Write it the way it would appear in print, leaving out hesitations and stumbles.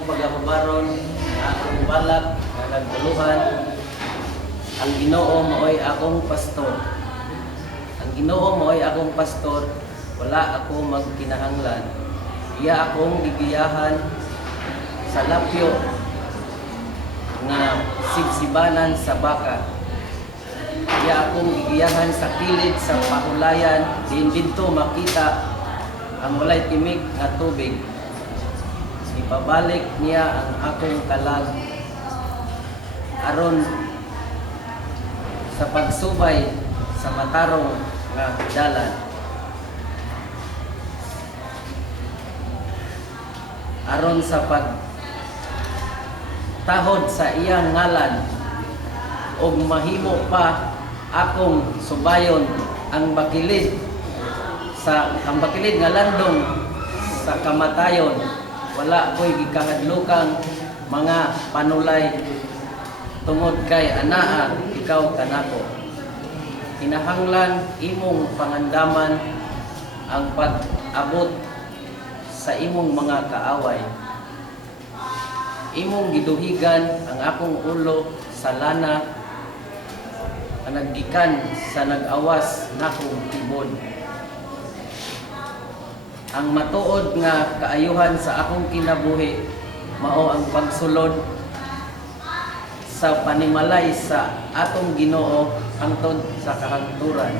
akong pagababaron nga akong balak nga nagduluhan. Ang Ginoo maoy akong pastor. Ang Ginoo maoy akong pastor, wala ako magkinahanglan. Iya akong gigiyahan sa lapyo nga sibsibanan sa baka. Iya akong gigiyahan sa kilid sa pahulayan, diin didto makita ang walay timig nga tubig. Ipabalik niya ang akong kalag aron sa pagsubay sa matarong nga dalan. Aron sa pagtahod sa iyang ngalan ug mahimo pa akong subayon ang bakilid nga landong sa kamatayon. Wala ko'y gikahadlokang mga panulay tungod kay anaa ikaw kanako. Kinahanglan imong pangandaman ang pag-abot sa imong mga kaaway. Imong giduhigan ang akong ulo sa lana ang naggikan sa nag-awas nakong tibon. Ang matuod nga kaayuhan sa akong kinabuhi mao ang pagsulod sa panimalay sa atong Ginoo hangtod sa kahangturan.